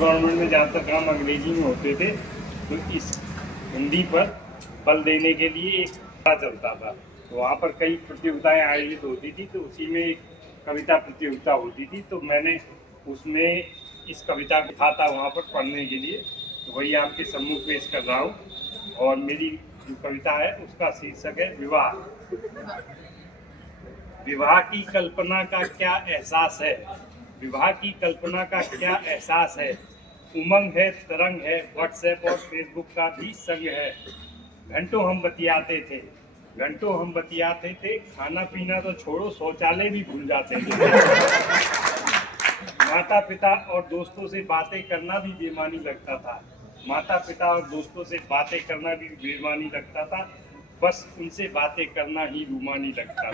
Government में ज़्यादातर काम अंग्रेजी में होते थे, तो इस हिंदी पर बल देने के लिए एक पता चलता था। तो वहाँ पर कई प्रतियोगिताएं आयोजित होती थी, तो उसी में एक कविता प्रतियोगिता होती थी। तो मैंने उसमें इस कविता को था वहाँ पर पढ़ने के लिए, तो वही आपके सम्मुख पेश कर रहा हूँ। और मेरी जो कविता है उसका शीर्षक है विवाह। विवाह की कल्पना का क्या एहसास है, विवाह की कल्पना का क्या एहसास है। उमंग है, तरंग है, व्हाट्सएप और फेसबुक का भी संग है। घंटों हम बतियाते थे, घंटों हम बतियाते थे, खाना पीना तो छोड़ो शौचालय भी भूल जाते थे। माता पिता और दोस्तों से बातें करना भी बेमानी लगता था, माता पिता और दोस्तों से बातें करना भी बेमानी लगता था, बस उनसे बातें करना ही रूमानी लगता था।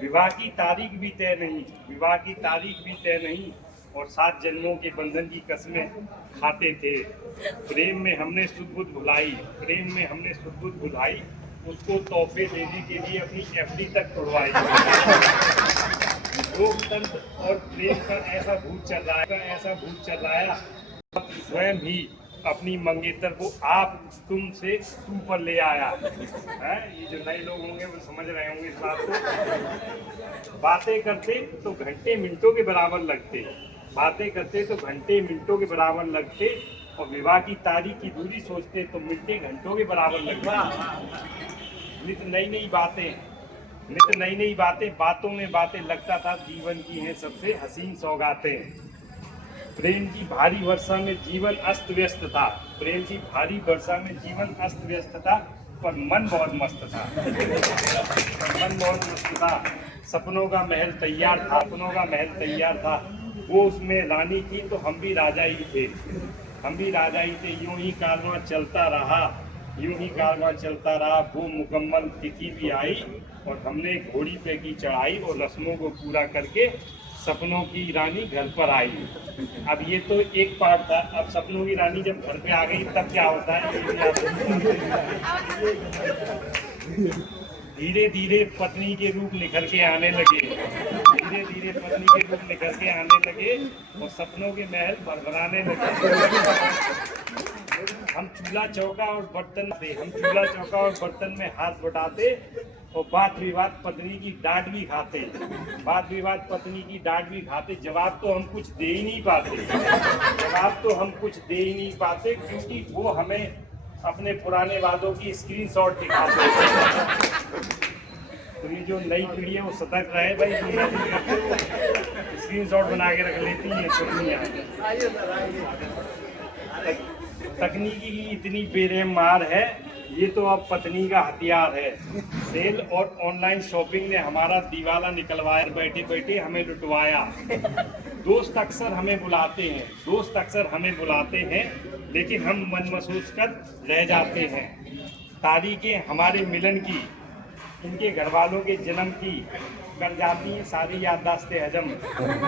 विवाह की तारीख भी तय नहीं, विवाह की तारीख भी तय नहीं, और 7 जन्मों के बंधन की कसमें खाते थे। प्रेम में हमने सुध बुध भुलाई, प्रेम में हमने सुध बुध भुलाई, उसको तोहफे देने के लिए अपनी एफडी तक तोड़वाई। लोकतंत्र और प्रेम का ऐसा भूत चल रहा है, ऐसा भूत चल रहा है, स्वयं ही अपनी मंगेतर को आप तुम से तू पर ले आया है। ये जो नए लोग होंगे वो समझ रहे होंगे इस बात को। बातें करते तो घंटे मिनटों के बराबर लगते, बातें करते तो घंटे मिनटों के बराबर लगते, और विवाह की तारीख की दूरी सोचते तो मिनटे घंटों के बराबर लगते। नित नई नई बातें, नित नई नई बातें, बातों में बातें, लगता था जीवन की हैं सबसे हसीन सौगातें। प्रेम की भारी वर्षा में जीवन अस्त व्यस्त था, प्रेम की भारी वर्षा में जीवन अस्त व्यस्त था, पर मन बहुत मस्त था। मन बहुत मस्त था। सपनों का महल तैयार था, सपनों का महल तैयार था, वो उसमें रानी थी तो हम भी राजा ही थे, हम भी राजा ही थे। यूं ही कारवां चलता रहा, यूं ही कारवां चलता रहा, वो मुकम्मल तिथि भी आई, और हमने घोड़ी पे की चढ़ाई, और रस्मों को पूरा करके सपनों की रानी घर पर आई। अब ये तो एक पार्ट था, अब सपनों की रानी जब घर पे आ गई तब क्या होता है। धीरे धीरे पत्नी के रूप निखर के आने लगे, धीरे धीरे पत्नी के रूप निखर के आने लगे, और सपनों के महल भरभराने लगे। हम चूल्हा चौका और बर्तन थे, हम चूल्हा चौका और बर्तन में हाथ बटाते, और बात विवाद पत्नी की डांट भी खाते, बात विवाद पत्नी की डांट भी खाते। जवाब तो हम कुछ दे ही नहीं पाते, जवाब तो हम कुछ दे ही नहीं पाते, क्योंकि वो हमें अपने पुराने वादों की स्क्रीनशॉट दिखाते। तो ये जो नई पीढ़ी है वो सतर्क रहे भाई, स्क्रीनशॉट बना के रख लेती हैं छोटियाँ। तकनीकी की इतनी बेरहमार है, ये तो अब पत्नी का हथियार है। सेल और ऑनलाइन शॉपिंग ने हमारा दीवाला निकलवाया, बैठे बैठे हमें लुटवाया। दोस्त अक्सर हमें बुलाते हैं, दोस्त अक्सर हमें बुलाते हैं, लेकिन हम मन महसूस कर रह जाते हैं। तारीखें हमारे मिलन की, इनके घर वालों के जन्म की, कर जाती हैं सारी याददाश्तें हजम।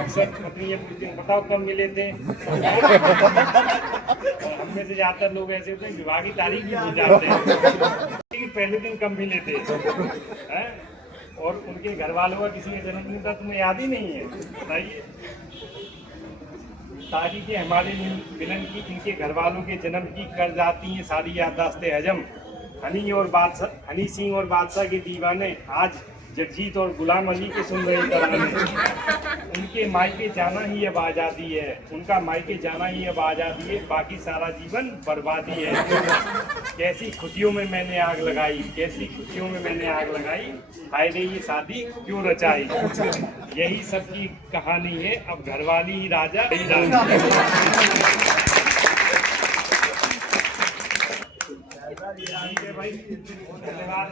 अक्सर पत्नी ये पूछती हैं बताओ कब मिले थे। हममें से ज्यादातर लोग ऐसे होते हैं विवाह की तारीख भी भूल जाते हैं कि पहले दिन कब मिले थे, हैं? और उनके घर वालों का किसी का जन्मदिन था तुम्हें याद ही नहीं है, बताइए। तारीखें हमारे मिलन की, इनके घर वालों के जन्म की, कर जाती हैं सारी याददाश्तें हजम। हनी सिंह और बादशाह के दीवाने आज जगजीत और गुलाम अली के सुन रहे तराने। उनके मायके जाना ही अब आज़ादी है, उनका मायके जाना ही अब आज़ादी है, बाकी सारा जीवन बर्बादी है। कैसी खुशियों में मैंने आग लगाई, कैसी खुशियों में मैंने आग लगाई, हाय रे ये शादी क्यों रचाई। यही सब की कहानी है, अब घरवाली ही राजा, ही राजा। ठीक है भाई, धन्यवाद।